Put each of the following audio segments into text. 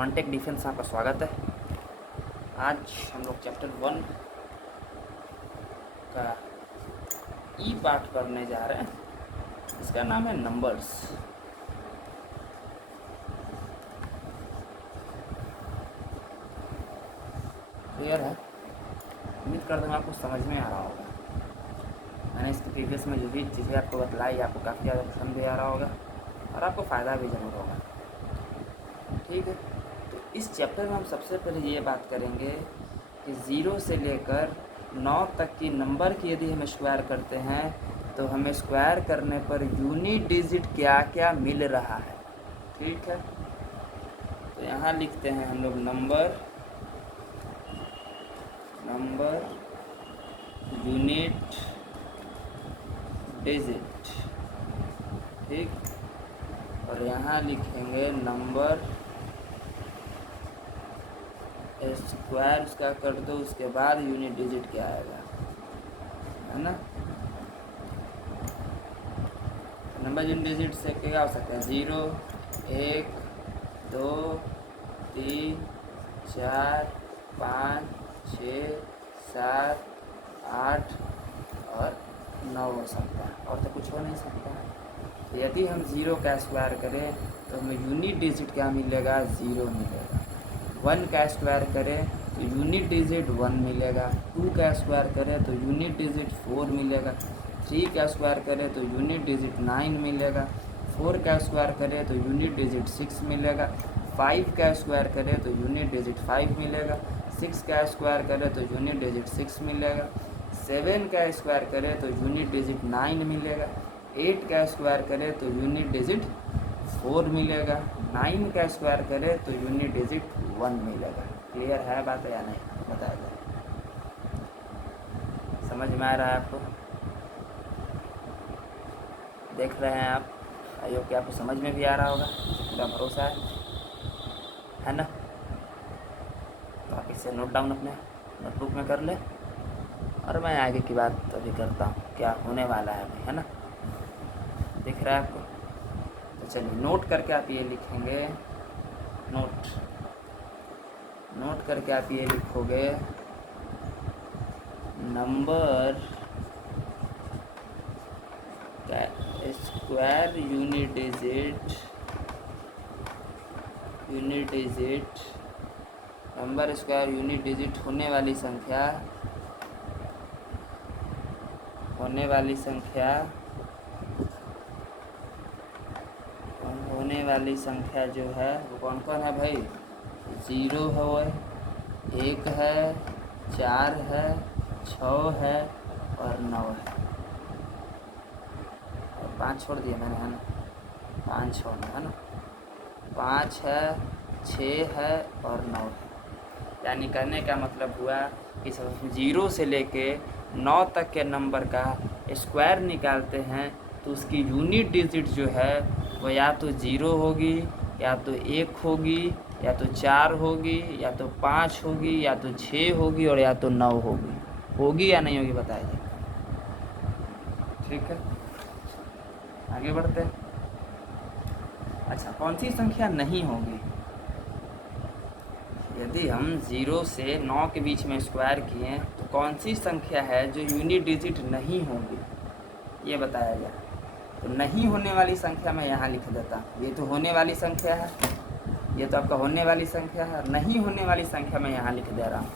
Non-take defence में आपका स्वागत है। आज हम लोग चैप्टर 1 का ई पार्ट पढ़ने जा रहे हैं। इसका नाम है नंबर्स। क्लियर है? उम्मीद करता हूँ आपको समझ में आ रहा होगा। मैंने इसके प्रीवियस में जो भी चीज़ें आपको बतलाई आपको काफ़ी ज़्यादा पसंद भी आ रहा होगा और आपको फ़ायदा भी ज़रूर होगा। ठीक है, तो इस चैप्टर में हम सबसे पहले ये बात करेंगे कि 0 से लेकर 9 तक की नंबर की यदि हम स्क्वायर करते हैं तो हमें स्क्वायर करने पर यूनिट डिजिट क्या क्या मिल रहा है। ठीक है, तो यहाँ लिखते हैं हम लोग नंबर यूनिट डिजिट। ठीक, और यहाँ लिखेंगे नंबर स्क्वायर उसका कर दो, उसके बाद यूनिट डिजिट क्या आएगा, है ना। नंबर यूनिट डिजिट से क्या हो सकता है? 0, 1, 2, 3, 4, 5, 6, 7, 8 और 9 हो सकता है, और तो कुछ हो नहीं सकता है। तो यदि हम 0 का स्क्वायर करें तो हमें यूनिट डिजिट क्या मिलेगा? 0 मिलेगा। 1 का स्क्वायर करें तो यूनिट डिजिट 1 मिलेगा। 2 का स्क्वायर करें तो यूनिट डिजिट 4 मिलेगा। 3 का स्क्वायर करें तो यूनिट डिजिट 9 मिलेगा। 4 का स्क्वायर करें तो यूनिट डिजिट 6 मिलेगा। 5 का स्क्वायर करें तो यूनिट डिजिट 5 मिलेगा। 6 का स्क्वायर करें तो यूनिट डिजिट 6 मिलेगा। 7 का स्क्वायर करें तो यूनिट डिजिट 9 मिलेगा। 8 का स्क्वायर करें तो यूनिट डिजिट 4 मिलेगा। 9 का स्क्वायर करें तो यूनिट डिजिट 1 मिलेगा। क्लियर है बात या नहीं? बताइए, समझ में आ रहा है आपको? देख रहे हैं आप? आई होप कि आपको समझ में भी आ रहा होगा, पूरा भरोसा है ना। तो आप इसे नोट डाउन अपने नोटबुक में कर ले और मैं आगे की बात अभी करता हूँ क्या होने वाला है अभी, है ना। दिख रहा है आपको? तो चलिए नोट करके आप ये लिखेंगे, नोट करके आप ये लिखोगे नंबर का square unit digit number square unit digit होने वाली संख्या जो है वो कौन कौन है भाई? 0 है, 1 है, 4 है, 6 है और 9 है। और 5 छोड़ दिए मैंने, है ना। 5 छोड़ना है ना। 5 है, 6 है और 9 है। यानी कहने का मतलब हुआ कि 0 से लेके 9 तक के नंबर का स्क्वायर निकालते हैं तो उसकी यूनिट डिजिट जो है वो या तो 0 होगी, या तो 1 होगी, या तो 4 होगी, या तो 5 होगी, या तो 6 होगी और या तो 9 होगी या नहीं होगी? बताइए। ठीक है, आगे बढ़ते हैं। अच्छा, कौन सी संख्या नहीं होगी? यदि हम 0 से 9 के बीच में स्क्वायर किए तो कौन सी संख्या है जो यूनिट डिजिट नहीं होगी, ये बताया जाए। तो नहीं होने वाली संख्या मैं यहाँ लिख देता। ये तो होने वाली संख्या है, ये तो आपका होने वाली संख्या है। नहीं होने वाली संख्या मैं यहाँ लिख दे रहा हूँ,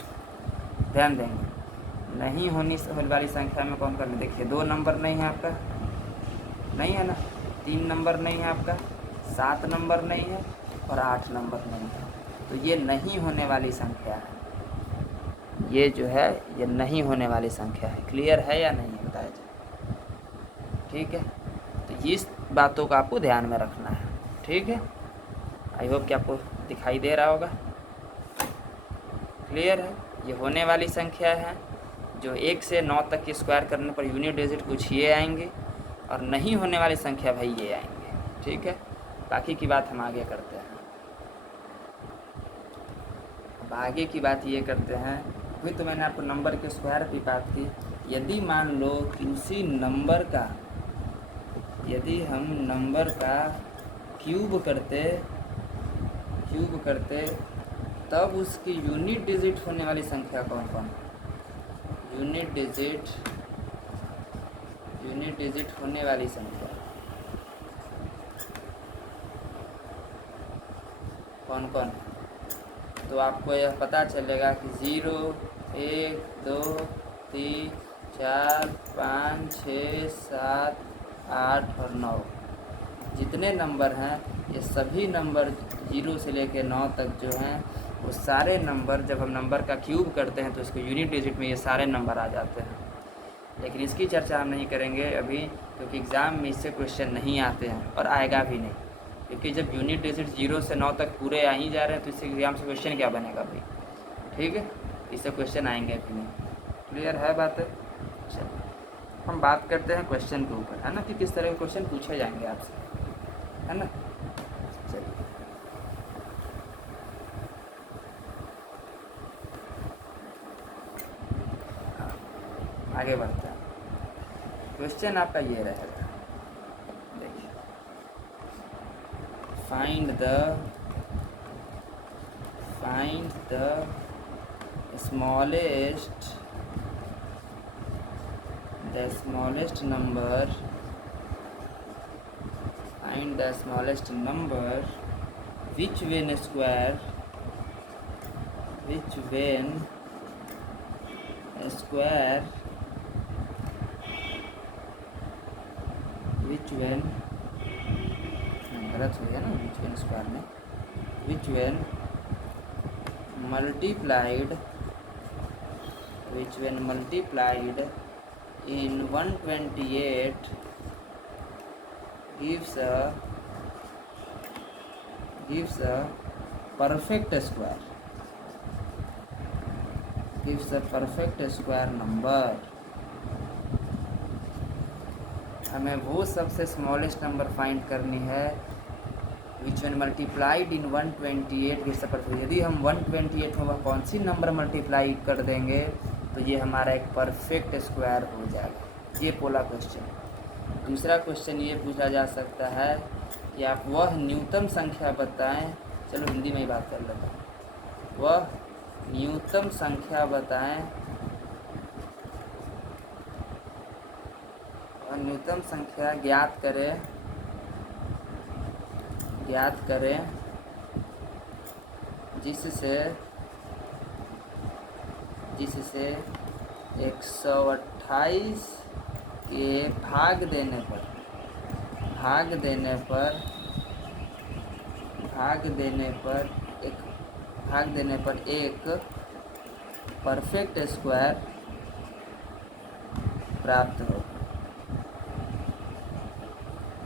ध्यान देंगे। नहीं होने वाली संख्या में कौन कौन? देखिए, 2 नंबर नहीं है आपका, नहीं है ना। 3 नंबर नहीं है आपका, 7 नंबर नहीं है और 8 नंबर नहीं है। तो ये नहीं होने वाली संख्या है, ये जो है ये नहीं होने वाली संख्या है। क्लियर है या नहीं है? बताया जाए। ठीक है, तो इस बातों का आपको ध्यान में रखना है। ठीक है, आई होप कि आपको दिखाई दे रहा होगा। क्लियर है? ये होने वाली संख्या है जो 1 से 9 तक की स्क्वायर करने पर यूनिट डिजिट कुछ ये आएंगे, और नहीं होने वाली संख्या भाई ये आएंगे। ठीक है, बाकी की बात हम आगे करते हैं। अब आगे की बात ये करते हैं, अभी तो मैंने आपको नंबर के स्क्वायर की बात की। यदि मान लो कि उसी नंबर का यदि हम नंबर का क्यूब क्यूब करते तब उसकी यूनिट डिजिट होने वाली संख्या कौन कौन? यूनिट डिजिट होने वाली संख्या कौन कौन? तो आपको यह पता चलेगा कि 0, 1, 2, 3, 4, 5, 6, 7, 8 और 9 जितने नंबर हैं, ये सभी नंबर 0 से लेकर 9 तक जो हैं, वो सारे नंबर जब हम नंबर का क्यूब करते हैं तो इसको यूनिट डिजिट में ये सारे नंबर आ जाते हैं। लेकिन इसकी चर्चा हम नहीं करेंगे अभी, क्योंकि एग्ज़ाम में इससे क्वेश्चन नहीं आते हैं और आएगा भी नहीं, क्योंकि जब यूनिट डिजिट 0 से 9 तक पूरे आ ही जा रहे हैं तो इससे एग्ज़ाम से क्वेश्चन क्या बनेगा भाई? ठीक है, इससे क्वेश्चन आएंगे भी नहीं। क्लियर है बात? चलिए हम बात करते हैं क्वेश्चन के ऊपर, है ना, कि किस तरह के क्वेश्चन पूछे जाएंगे आपसे, है ना। चलिए आगे बढ़ते हैं। क्वेश्चन आपका ये रहेगा, देखिए, find the smallest number which when square गलत हो गया ना, which when square में which when multiplied in 128 gives a perfect square number। हमें वो सबसे स्मॉलेस्ट नंबर फाइंड करनी है विच वन मल्टीप्लाइड इन 128 के सफर। यदि हम 128 में वह कौन सी नंबर मल्टीप्लाई कर देंगे तो ये हमारा एक परफेक्ट स्क्वायर हो जाएगा। ये पहला क्वेश्चन। दूसरा क्वेश्चन ये पूछा जा सकता है कि आप वह न्यूनतम संख्या बताएं, चलो हिंदी में ही बात कर लेते हैं, वह न्यूनतम संख्या बताएं, और न्यूनतम संख्या ज्ञात करें जिससे 128 के भाग देने पर एक परफेक्ट स्क्वायर प्राप्त हो।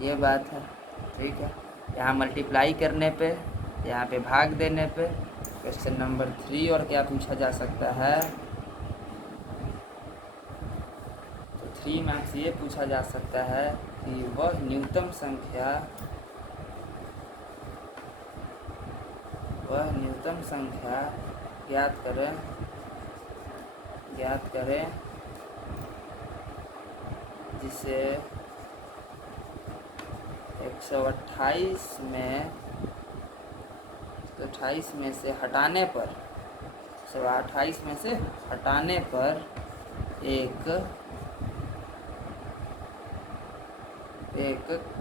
ये बात है, ठीक है। यहाँ मल्टीप्लाई करने पे, यहाँ पे भाग देने पे। क्वेश्चन नंबर 3 और क्या पूछा जा सकता है, तो 3 में आपसे ये पूछा जा सकता है कि वह न्यूनतम संख्या ज्ञात करें जिसे 128 में से हटाने पर एक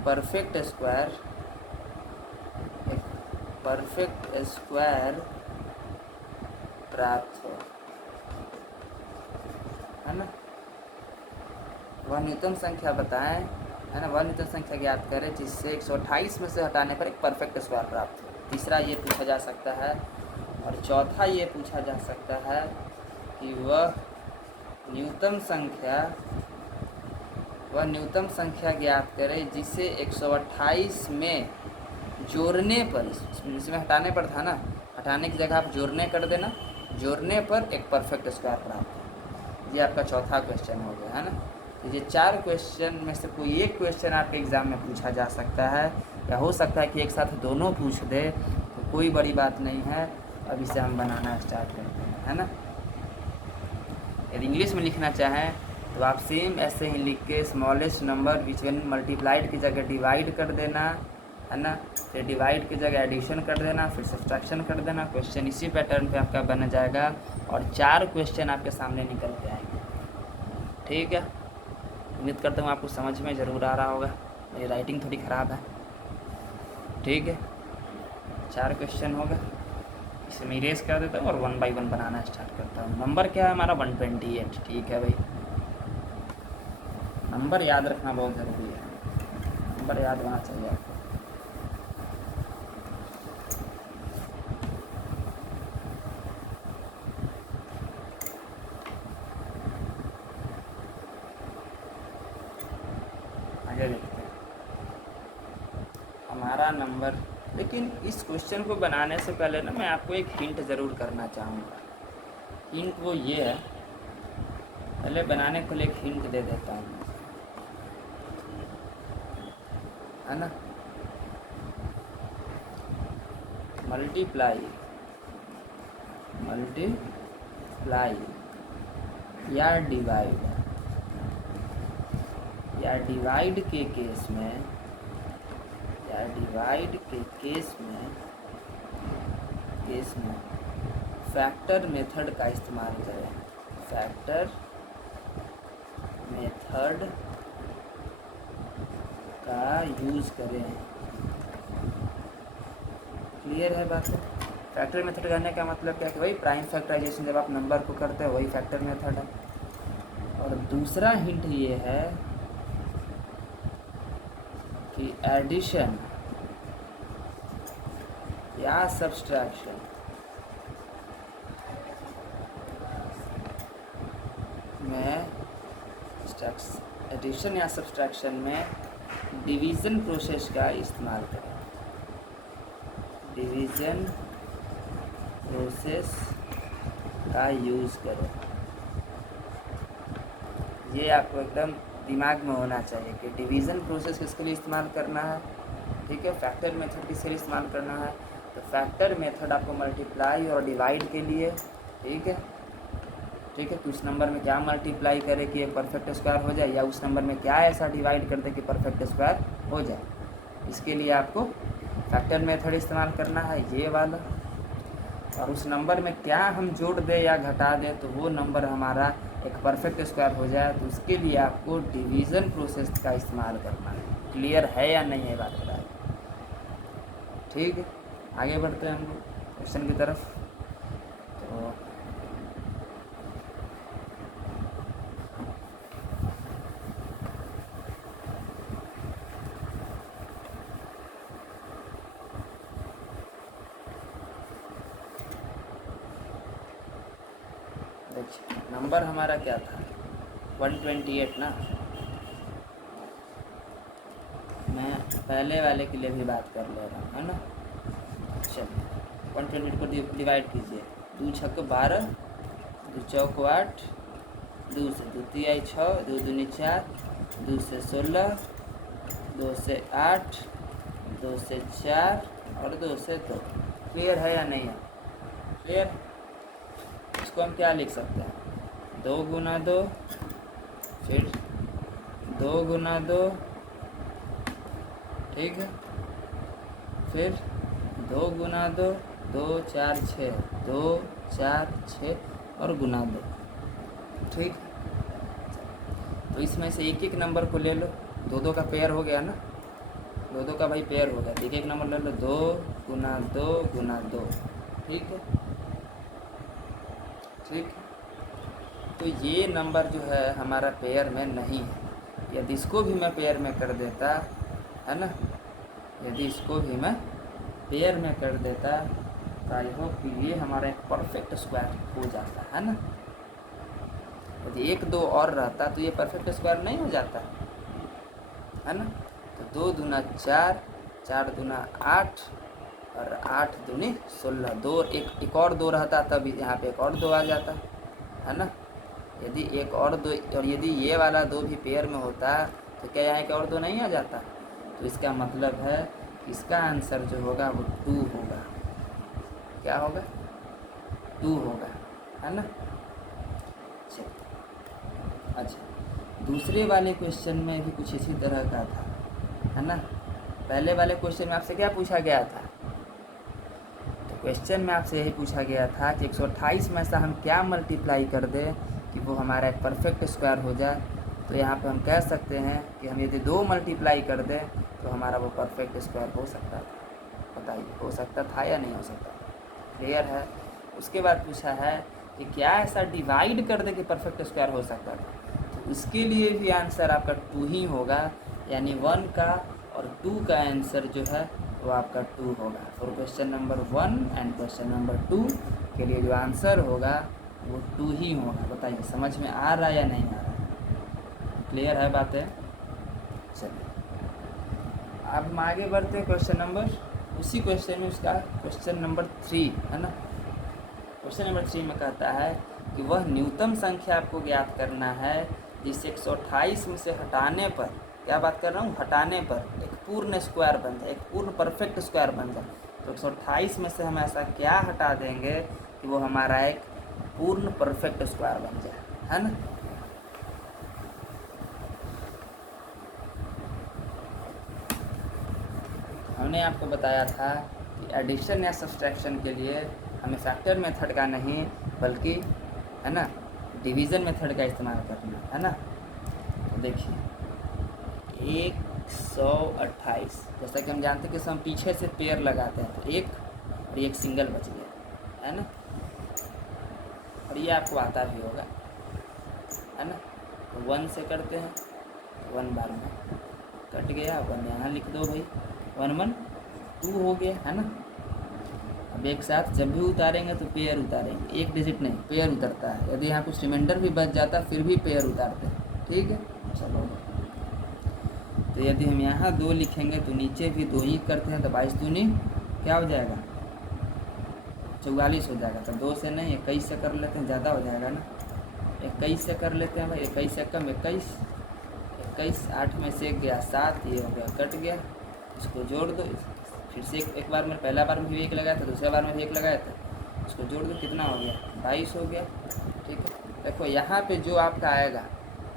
परफेक्ट स्क्वायर प्राप्त हो, है ना। वह न्यूनतम संख्या बताएं, है ना, वह न्यूनतम संख्या ज्ञात करें जिससे 128 में से हटाने पर एक परफेक्ट स्क्वायर प्राप्त हो। तीसरा ये पूछा जा सकता है। और चौथा ये पूछा जा सकता है कि वह न्यूनतम संख्या ज्ञात करें जिसे 128 में जोड़ने पर, इसमें हटाने पर था ना, हटाने की जगह आप जोड़ने कर देना, जोड़ने पर एक परफेक्ट स्क्वायर प्राप्त हो। ये आपका चौथा क्वेश्चन हो गया, है ना। तो ये 4 क्वेश्चन में से कोई एक क्वेश्चन आपके एग्ज़ाम में पूछा जा सकता है, या हो सकता है कि एक साथ दोनों पूछ दे, तो कोई बड़ी बात नहीं है। अब इसे हम बनाना स्टार्ट करते हैं, है ना। यदि इंग्लिश में लिखना चाहें तो आप सेम ऐसे ही लिख के smallest number which one multiplied की जगह डिवाइड कर देना, है ना। फिर डिवाइड की जगह एडिशन कर देना, फिर सब्ट्रैक्शन कर देना। क्वेश्चन इसी पैटर्न पे आपका बन जाएगा और 4 क्वेश्चन आपके सामने निकल के आएंगे। ठीक है, उम्मीद करता हूँ आपको समझ में ज़रूर आ रहा होगा। मेरी राइटिंग थोड़ी ख़राब है। ठीक है, 4 क्वेश्चन होगा, इसे मैं इरेज कर देता हूँ और 1 बाय 1 बनाना स्टार्ट करता हूँ। नंबर क्या है हमारा 128। ठीक है भाई, नंबर याद रखना बहुत ज़रूरी है, नंबर याद होना चाहिए आपको। आगे देखते हैं हमारा नंबर। लेकिन इस क्वेश्चन को बनाने से पहले ना मैं आपको एक हिंट ज़रूर करना चाहूँगा। हिंट वो ये है, पहले बनाने को एक हिंट दे देता हूँ, है ना। मल्टीप्लाई या डिवाइड के केस में, फैक्टर मेथड का इस्तेमाल करें। फैक्टर मेथड का यूज़ करें। क्लियर है बात? फैक्टर मेथड करने का मतलब क्या कि भाई प्राइम फैक्टराइजेशन जब आप नंबर को करते हो वही फैक्टर मेथड है। और दूसरा हिंट ये है कि एडिशन या सब्सट्रैक्शन में डिवीज़न प्रोसेस का इस्तेमाल करें। डिवीज़न प्रोसेस का यूज़ करें। ये आपको एकदम दिमाग में होना चाहिए कि डिवीज़न प्रोसेस किसके लिए इस्तेमाल करना है। ठीक है, फैक्टर मेथड किसके लिए इस्तेमाल करना है, तो फैक्टर मेथड आपको मल्टीप्लाई और डिवाइड के लिए। ठीक है, तो उस नंबर में क्या मल्टीप्लाई करे कि एक परफेक्ट स्क्वायर हो जाए, या उस नंबर में क्या ऐसा डिवाइड कर दे कि परफेक्ट स्क्वायर हो जाए, इसके लिए आपको फैक्टर मेथड इस्तेमाल करना है, ये वाला। और उस नंबर में क्या हम जोड़ दें या घटा दें तो वो नंबर हमारा एक परफेक्ट स्क्वायर हो जाए, तो उसके लिए आपको डिवीज़न प्रोसेस का इस्तेमाल करना है। क्लियर है या नहीं है बात बताइए। ठीक है, आगे बढ़ते हैं हम लोग क्वेश्चन की तरफ। तो देखिए, नंबर हमारा क्या था 128 ना। मैं पहले वाले के लिए भी बात कर ले रहा हूँ, है ना। चलिए 128 को डिवाइड कीजिए। 2 छक्के 12, 2 चौक 8, 2 से 2 तिहाई 6, 2 दूनी 4, 2 से 16, 2 से 8, 2 से 4 और 2 से 2। क्लियर है या नहीं है? क्लियर। इसको हम क्या लिख सकते हैं, 2 गुना 2, फिर 2 गुना 2, ठीक है, फिर 2 गुना 2, 2 4 6, 2 4 6 और गुना 2। ठीक, तो इसमें से एक एक नंबर को ले लो, 2 2 का पेयर हो गया ना, 2 2 का भाई पेयर हो गया। एक एक नंबर ले लो, 2 गुना 2 गुना 2। ठीक है, ठीक। तो ये नंबर जो है हमारा पेयर में नहीं है। यदि इसको भी मैं पेयर में कर देता, है ना, यदि इसको भी मैं पेयर में कर देता तो आई होप कि ये हमारा एक परफेक्ट स्क्वायर हो जाता, है ना। यदि 1 2 और रहता तो ये परफेक्ट स्क्वायर नहीं हो जाता, है ना। तो 2 दूना 4, 4 दूना 8 और 8 दूनी 16। 2 एक और 2 रहता तब यहाँ पे एक और 2 आ जाता, है ना। यदि एक और 2, और यदि ये वाला 2 भी पेयर में होता तो क्या यहाँ एक और 2 नहीं आ जाता। तो इसका मतलब है इसका आंसर जो होगा वो 2 होगा। क्या होगा? 2 होगा, है ना। चलिए, अच्छा, दूसरे वाले क्वेश्चन में भी कुछ इसी तरह का था, है ना। पहले वाले क्वेश्चन में आपसे क्या पूछा गया था? तो क्वेश्चन में आपसे यही पूछा गया था कि 128 में ऐसा हम क्या मल्टीप्लाई कर दें कि वो हमारा एक परफेक्ट स्क्वायर हो जाए। तो यहाँ पे हम कह सकते हैं कि हम यदि 2 मल्टीप्लाई कर दें तो हमारा वो परफेक्ट स्क्वायर हो सकता था। बताइए, हो सकता था या नहीं हो सकता? क्लियर है। उसके बाद पूछा है कि क्या ऐसा डिवाइड कर दे कि परफेक्ट स्क्वायर हो सकता था? तो उसके लिए भी आंसर आपका 2 ही होगा, यानी 1 का और 2 का आंसर जो है वो आपका 2 होगा। For question number 1 and question number 2 के लिए जो आंसर होगा वो 2 ही होगा। बताइए समझ में आ रहा है या नहीं आ रहा है? क्लियर है बातें? चलिए अब हम आगे बढ़ते हैं क्वेश्चन नंबर, उसी क्वेश्चन में उसका क्वेश्चन नंबर 3 है ना। क्वेश्चन नंबर 3 में कहता है कि वह न्यूनतम संख्या आपको ज्ञात करना है जिसे 128 में से हटाने पर, क्या बात कर रहा हूँ, हटाने पर एक पूर्ण स्क्वायर बन जाए, एक पूर्ण परफेक्ट स्क्वायर बन जाए। तो 128 में से हम ऐसा क्या हटा देंगे कि वो हमारा एक पूर्ण परफेक्ट स्क्वायर बन जाए, है ना। हमने आपको बताया था कि एडिशन या सब्सट्रैक्शन के लिए हमें फैक्टर मेथड का नहीं बल्कि, है ना, डिवीज़न मेथड का इस्तेमाल करना है ना। तो देखिए 128, जैसा कि हम जानते हैं कि हम पीछे से पेयर लगाते हैं तो एक और एक सिंगल बच गया, है ना। और ये आपको आता भी होगा, है ना। तो 1 से करते हैं, 1 बार में कट गया, 1 यहाँ लिख दो भाई, 1 1 2 हो गया, है ना। अब एक साथ जब भी उतारेंगे तो पेयर उतारेंगे, एक डिजिट नहीं, पेयर उतरता है। यदि यहाँ कुछ रिमाइंडर भी बच जाता फिर भी पेयर उतारते हैं, ठीक है। चलो तो यदि हम यहाँ 2 लिखेंगे तो नीचे भी 2 ही करते हैं, तो 22 दूनी क्या हो जाएगा, 44 हो जाएगा। तो 2 से नहीं 21 से कर लेते हैं, ज़्यादा हो जाएगा ना। 21 से कर लेते हैं भाई, 21 से कम 21, 8 में से 1 गया 7, ये हो गया कट गया, इसको जोड़ दो। फिर से एक बार में, पहला बार में भी 1 लगाया था, दूसरा बार में भी 1 लगाया था, उसको जोड़ दो, कितना हो गया, 22 हो गया, ठीक है। देखो यहाँ पे जो आपका आएगा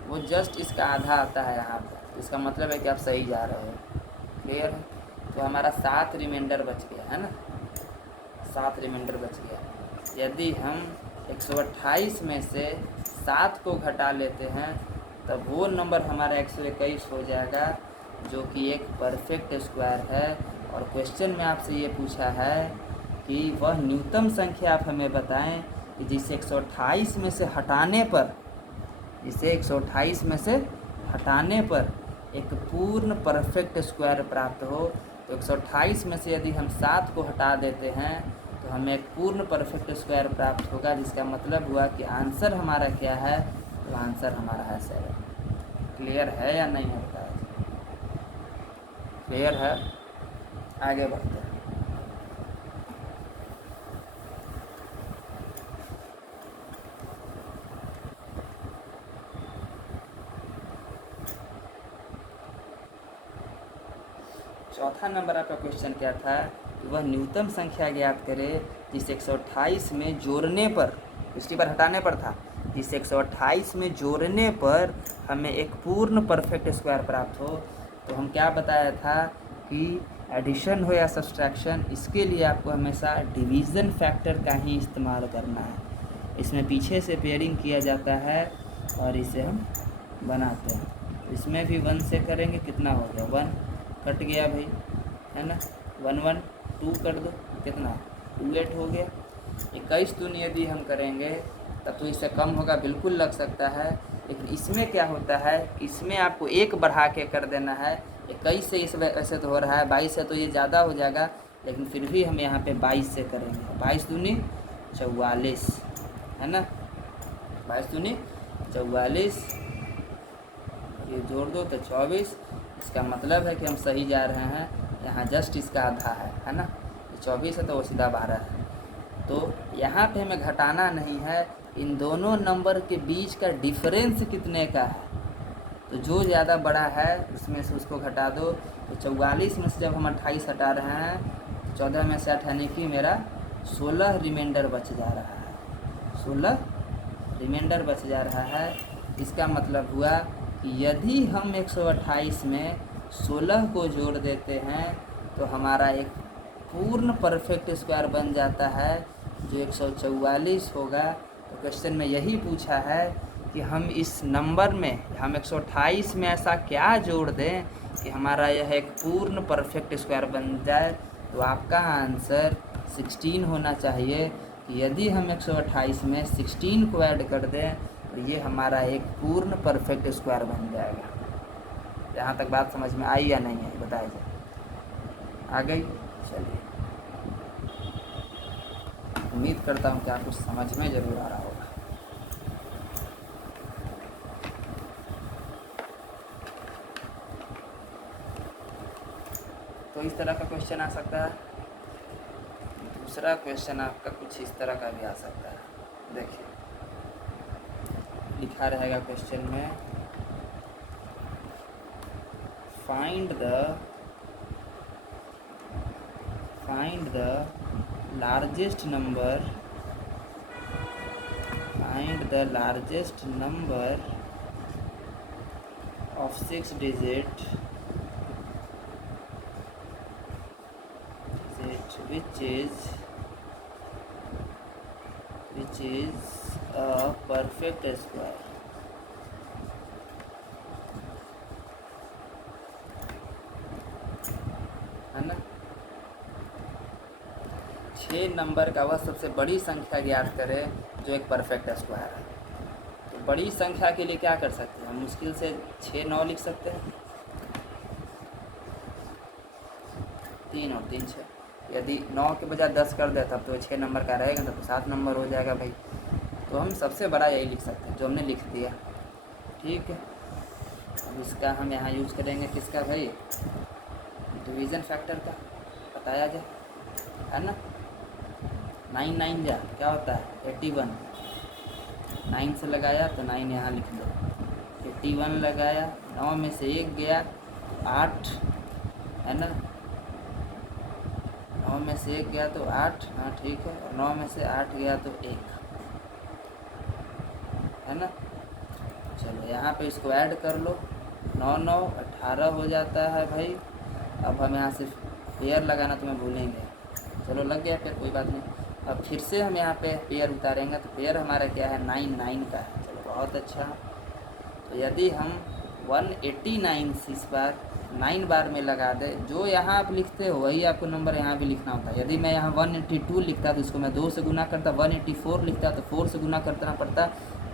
वो जस्ट इसका आधा आता है यहाँ पर, इसका मतलब है कि आप सही जा रहे हो। क्लियर है। तो हमारा 7 रिमाइंडर बच गया, है ना, 7 रिमाइंडर बच गया। यदि हम 128 में से 7 को घटा लेते हैं तब वो नंबर हमारा 121 हो जाएगा, जो कि एक परफेक्ट स्क्वायर है। और क्वेश्चन में आपसे ये पूछा है कि वह न्यूनतम संख्या आप हमें बताएं कि जिसे 128 में से हटाने पर, जिसे 128 में से हटाने पर एक पूर्ण परफेक्ट स्क्वायर प्राप्त हो। तो 128 में से यदि हम 7 को हटा देते हैं तो हमें एक पूर्ण परफेक्ट स्क्वायर प्राप्त होगा, जिसका मतलब हुआ कि आंसर हमारा क्या है, तो आंसर हमारा है 7। क्लियर है या नहीं है? बताया क्लियर है। आगे बढ़ते हैं। चौथा नंबर आपका क्वेश्चन क्या था कि वह न्यूनतम संख्या ज्ञात करे जिसे 128 में जोड़ने पर, पिछली बार हटाने पर था, जिसे 128 में जोड़ने पर हमें एक पूर्ण परफेक्ट स्क्वायर प्राप्त हो। तो हम क्या बताया था कि एडिशन हो या सब्सट्रैक्शन, इसके लिए आपको हमेशा डिवीज़न फैक्टर का ही इस्तेमाल करना है। इसमें पीछे से पेयरिंग किया जाता है और इसे हम बनाते हैं। इसमें भी 1 से करेंगे, कितना हो गया, 1 कट गया भाई, है ना। 1 1 2 कर दो, कितना 2 8 हो गया। 21 दूनी यदि हम करेंगे तब तो इससे कम होगा, बिल्कुल लग सकता है। लेकिन इसमें क्या होता है, इसमें आपको 1 बढ़ा के कर देना है। 21 से इस वैसे तो हो रहा है, 22 से तो ये ज़्यादा हो जाएगा, लेकिन फिर भी हम यहाँ पे 22 से करेंगे। 22 दूनी 44, है ना, 22 दूनी 44, ये जोड़ दो तो 24। इसका मतलब है कि हम सही जा रहे हैं, यहाँ जस्ट इसका आधा है ना। 24 है तो वो सीधा 12 है। तो यहाँ पे हमें घटाना नहीं है, इन दोनों नंबर के बीच का डिफरेंस कितने का है, तो जो ज़्यादा बड़ा है उसमें से उसको घटा दो। तो 44 में से जब हम 28 हटा रहे हैं, 14 में से हटाने की मेरा 16 रिमाइंडर बच जा रहा है, 16 रिमाइंडर बच जा रहा है। इसका मतलब हुआ कि यदि हम 128 में 16 को जोड़ देते हैं तो हमारा एक पूर्ण परफेक्ट स्क्वायर बन जाता है जो 144 होगा। तो क्वेश्चन में यही पूछा है कि हम इस नंबर में, हम 128 में ऐसा क्या जोड़ दें कि हमारा यह एक पूर्ण परफेक्ट स्क्वायर बन जाए। तो आपका आंसर 16 होना चाहिए कि यदि हम 128 में 16 को ऐड कर दें तो ये हमारा एक पूर्ण परफेक्ट स्क्वायर बन जाएगा। यहाँ तक बात समझ में आई या नहीं आई बताया जाए। आ गई? चलिए, उम्मीद करता हूँ कि आपको समझ में ज़रूर आ रहा होगा। तो इस तरह का क्वेश्चन आ सकता है। दूसरा क्वेश्चन आपका कुछ इस तरह का भी आ सकता है। देखिए, लिखा रहेगा क्वेश्चन में, find the largest number of 6 digit which is a perfect square। है ना? 6 नंबर का वह सबसे बड़ी संख्या ज्ञात करें जो एक परफेक्ट स्क्वायर है। तो बड़ी संख्या के लिए क्या कर सकते हैं हम? मुश्किल से 6 9 लिख सकते हैं। 3 और 3 6। यदि 9 के बजाय 10 कर दे तब तो 6 नंबर का रहेगा, तब तो 7 नंबर हो जाएगा भाई। तो हम सबसे बड़ा यही लिख सकते हैं जो हमने लिख दिया। ठीक है, अब इसका हम यहाँ यूज़ करेंगे किसका भाई? डिवीज़न फैक्टर का। बताया जाए, है ना? 9 9 जा क्या होता है? 81। 9 से लगाया तो 9 यहाँ लिख दो। 81 लगाया, 9 में से 1 गया 8, है ना? 9 में से 1 गया तो 8, हाँ ठीक है। और 9 में से 8 गया तो 1, है ना? चलो यहाँ पे इसको ऐड कर लो। 9 9 18 हो जाता है भाई। अब हम यहाँ से पेयर लगाना तो मैं भूलेंगे। चलो लग गया पेयर, कोई बात नहीं। अब फिर से हम यहाँ पे पेयर उतारेंगे तो पेयर हमारा क्या है? 9 9 का है। चलो बहुत अच्छा। तो यदि हम 189 इस बार 9 बार में लगा दे, जो यहाँ आप लिखते हो वही आपको नंबर यहाँ भी लिखना होता है। यदि मैं यहाँ 182 लिखता तो इसको मैं 2 से गुना करता, 184 लिखता तो 4 से गुना करना पड़ता,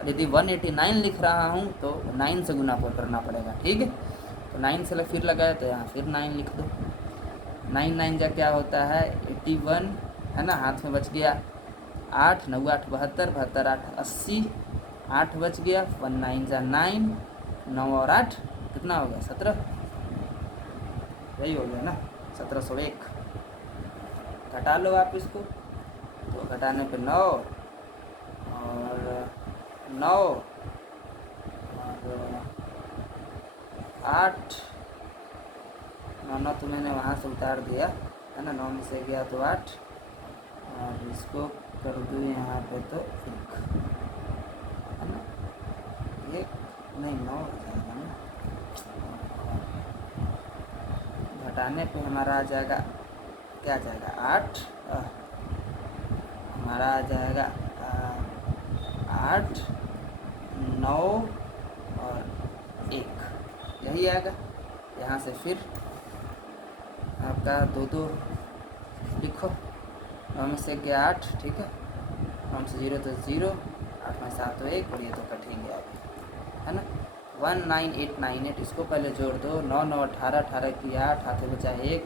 और यदि 189 लिख रहा हूँ तो 9 से गुना करना पड़ेगा। ठीक है, तो 9 से फिर लगाया तो यहाँ फिर 9 लिख दो। 9 9 जा क्या होता है? 81, है ना? हाथ में बच गया 8, 9 8 72, 72 8 80, 8 बच गया। 1 9 जा 9, 9 और 8 कितना हो गया? 17। यही हो गया ना, 1701। घटा लो आप इसको, तो घटाने पे 9 और 9 और 8, 9 तो मैंने वहाँ से उतार दिया, है ना? 9 में से गया तो 8, और इसको कर दूँ यहाँ पे तो 1, है ना? ये नहीं 9 हो जाएगा ना, घटाने पे हमारा आ जाएगा, क्या आ जाएगा? 8, हमारा आ जाएगा 8 9 और 1, यही आएगा। यहाँ से फिर आपका 2 2 लिखो। 9 में से गया 8, ठीक है। 9 में से 0 तो 0, 8 में 7 तो 1, और ये तो कटेंगे अभी, है ना? 19898, इसको पहले जोड़ दो। 9 9 18, 18 की 8, हाथ में बचा 1,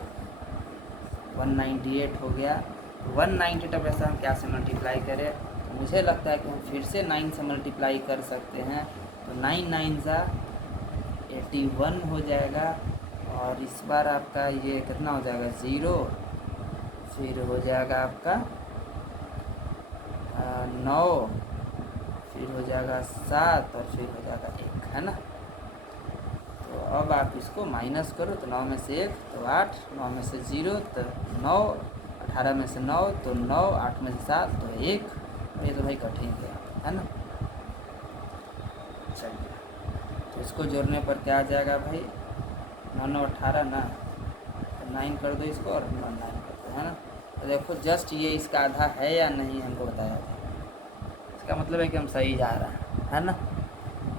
198 हो गया। 198 अब ऐसा हम क्या से मल्टीप्लाई करें? तो मुझे लगता है कि हम फिर से 9 से मल्टीप्लाई कर सकते हैं। तो 9 9 सा 81 हो जाएगा, और इस बार आपका ये कितना हो जाएगा? 0, फिर हो जाएगा आपका 9, फिर हो जाएगा 7, और फिर हो जाएगा 1, है ना? तो अब आप इसको माइनस करो, तो 9 में से 1 तो 8, 9 में से 0 तो 9, 18 में से 9 तो 9, 8 में से 7 तो 1, ये तो भाई कटेंगे, है ना? चलिए, तो इसको जोड़ने पर क्या आ जाएगा भाई? 9 9 18 ना, तो 9 कर दो इसको और 9 9 कर दो, है ना। तो देखो जस्ट ये इसका आधा है या नहीं हमको बताया था, इसका मतलब है कि हम सही जा रहे हैं, है ना।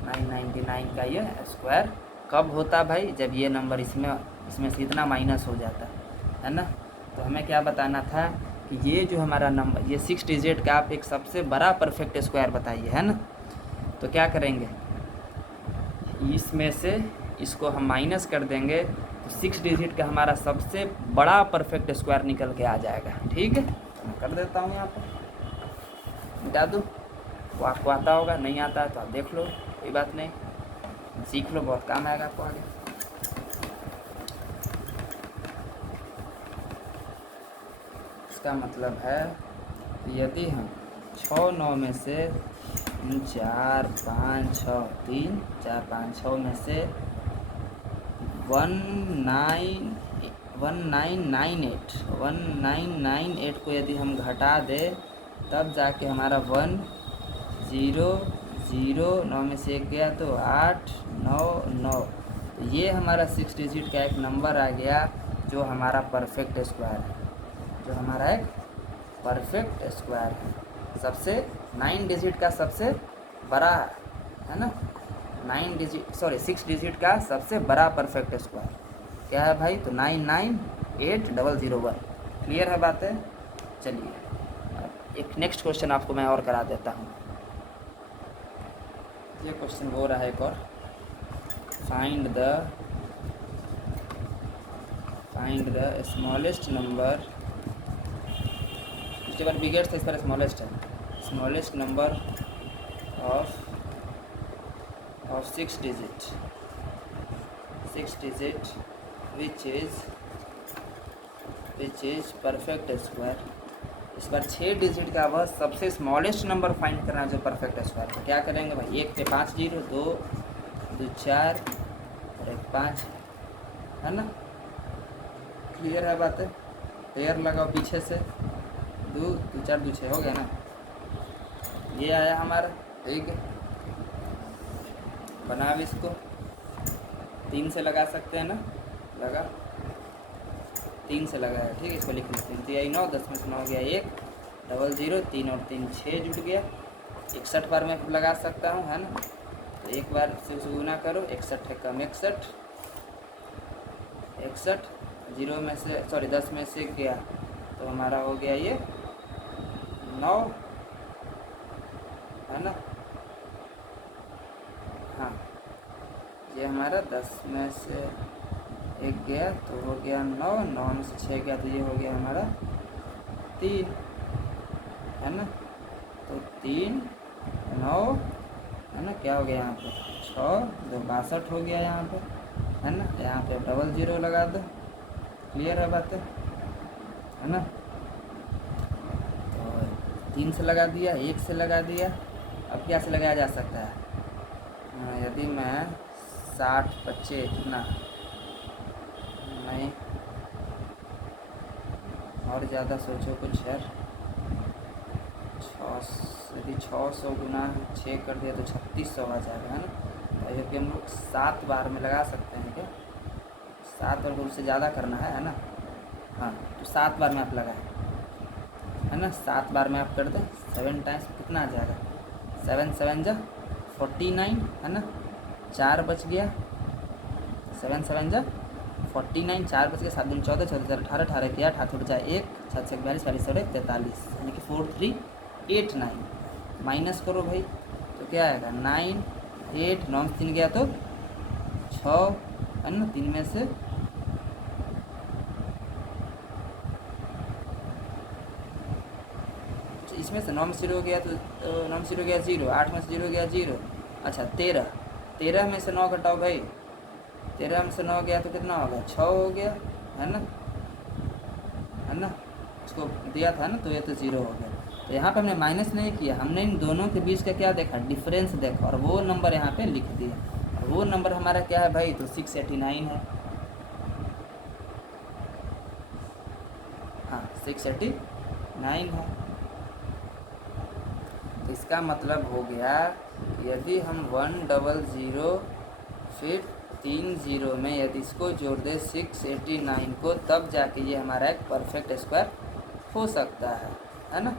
999 का ये स्क्वायर कब होता भाई, जब ये नंबर इसमें से इतना माइनस हो जाता है ना। तो हमें क्या बताना था कि ये जो हमारा नंबर, ये 6 डिजिट का आप एक सबसे बड़ा परफेक्ट स्क्वायर बताइए, है ना। तो क्या करेंगे, इसमें से इसको हम माइनस कर देंगे तो 6 डिजिट का हमारा सबसे बड़ा परफेक्ट स्क्वायर निकल के आ जाएगा। ठीक है, तो मैं कर देता हूँ यहाँ पर, मिटा दूँ। वो आपको आता होगा, नहीं आता है तो आप देख लो, कोई बात नहीं, सीख लो, बहुत काम आएगा आपको आगे। इसका मतलब है कि यदि हम 6 9 में से 4 5 6 3 4 5 6 में से 1998 को यदि हम घटा दें, तब जाके हमारा 1 0 0 9 में से 1 गया तो 8 9 9, तो ये हमारा 6 डिजिट का एक नंबर आ गया जो हमारा परफेक्ट स्क्वायर है, जो हमारा एक परफेक्ट स्क्वायर है, सबसे 9 डिजिट का सबसे बड़ा, है ना। 6 डिजिट का सबसे बड़ा परफेक्ट स्क्वायर क्या है भाई, तो 998001। क्लियर है बातें। चलिए एक नेक्स्ट क्वेश्चन आपको मैं और करा देता हूँ। ये क्वेश्चन हो रहा है एक और, फाइंड द स्मॉलेस्ट नंबर, इसके बाद बिगेस्ट था, इस पर स्मॉलेस्ट है, smallest number of 6 digit which is perfect square. इस बार 6 डिजिट का वह सबसे स्मॉलेस्ट नंबर फाइंड करना जो परफेक्ट स्क्वायर है। क्या करेंगे भाई, 1 पे 5 0, 2 2 4 और 1 5, है ना। क्लियर है बात है, पेयर लगाओ पीछे से, 2 2 4 2 6 हो गया ना, ये आया हमारा। ठीक है, बना अब इसको 3 से लगा सकते हैं ना, लगा 3 से लगाया। ठीक है, इसको लिख लेते हैं, 3 9 10 में से 9 हो गया 1 0 0 3 और 3 6 जुड़ गया। 61 बार मैं लगा सकता हूँ, है ना। तो एक बार से उसे गुना करो, 61 है कम 61 0 में से 10 में से गया तो हमारा हो गया ये 9, है ना। हाँ, ये हमारा 10 में से 1 गया तो हो गया 9, 9 में से 6 गया तो ये हो गया हमारा 3, है ना। तो 3 9, है ना, क्या हो गया यहाँ पे 6 2 62 हो गया यहाँ पे, है ना। यहाँ पे 00 लगा दो। क्लियर है बातें, है ना। तो 3 से लगा दिया, 1 से लगा दिया, अब क्या से लगाया जा सकता है, यदि मैं 60 25 कितना नहीं, और ज़्यादा सोचो कुछ यार, 6 यदि 600 गुना 6 कर दिया तो 3600 आ जाएगा, है ना। तो ये हम लोग 7 बार में लगा सकते हैं क्या, 7 और उससे ज़्यादा करना है ना। हाँ, तो 7 बार में आप लगाएं, है ना। 7 बार में आप कर दें, 7 टाइम्स कितना आ जाएगा, 7 7 जा 49, है ना। 4 बच गया, 7 7 जा 49, 4 बच गया, 7 दूनी 14 14 18 18 किया 8 8 जाए 1 7 से 42 42 से 43, यानी कि 4389 माइनस करो भाई, तो क्या आएगा 9 8 9 में 3 गया तो 6, है ना। 3 में से इसमें से 9 में 0 हो गया तो 9 में 0 गया 0, 8 में से 0 गया 0, अच्छा 13 में से 9 घटाओ भाई, 13 में से 9 गया तो कितना हो गया 6 हो गया, है ना, इसको दिया था ना, तो ये तो 0 हो गया। तो यहाँ पे हमने माइनस नहीं किया, हमने इन दोनों के बीच का क्या देखा, डिफरेंस देखा, और वो नंबर यहाँ पे लिख दिया। और वो नंबर हमारा क्या है भाई, तो 689 है। हाँ 689 है। इसका मतलब हो गया यदि हम 100 फिर 3 जीरो में यदि इसको जोड़ दे 689 को, तब जाके ये हमारा एक परफेक्ट स्क्वायर हो सकता है ना।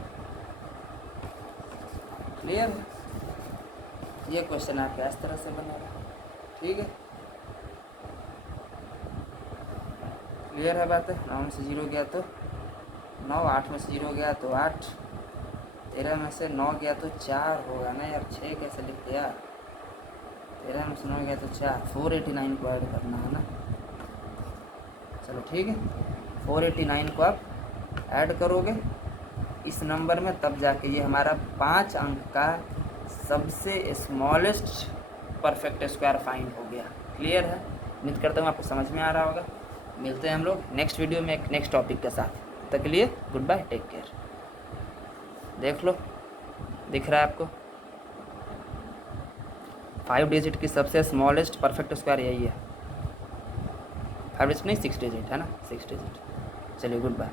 क्लियर है? ये क्वेश्चन आपका इस तरह से बनेगा। ठीक है, क्लियर है बात है। 9 में से 0 गया तो 9, 8 में से 0 गया तो 8, 13 में से 9 गया तो 4 होगा ना यार, 6 कैसे लिखते यार। 13 में से 9 गया तो 4, 489 को ऐड करना है ना। चलो ठीक है, 489 को आप ऐड करोगे इस नंबर में, तब जाके ये हमारा 5 अंक का सबसे स्मॉलेस्ट परफेक्ट स्क्वायर फाइंड हो गया। क्लियर है? उम्मीद करता हूँ आपको समझ में आ रहा होगा। मिलते हैं हम लोग नेक्स्ट वीडियो में एक नेक्स्ट टॉपिक के साथ। तब तक के लिए गुड बाय, टेक केयर। देख लो, दिख रहा है आपको 5 डिजिट की सबसे स्मॉलेस्ट परफेक्ट स्क्वायर यही है। 5 डिजिट नहीं, 6 डिजिट है ना, 6 डिजिट। चलिए गुड बाय।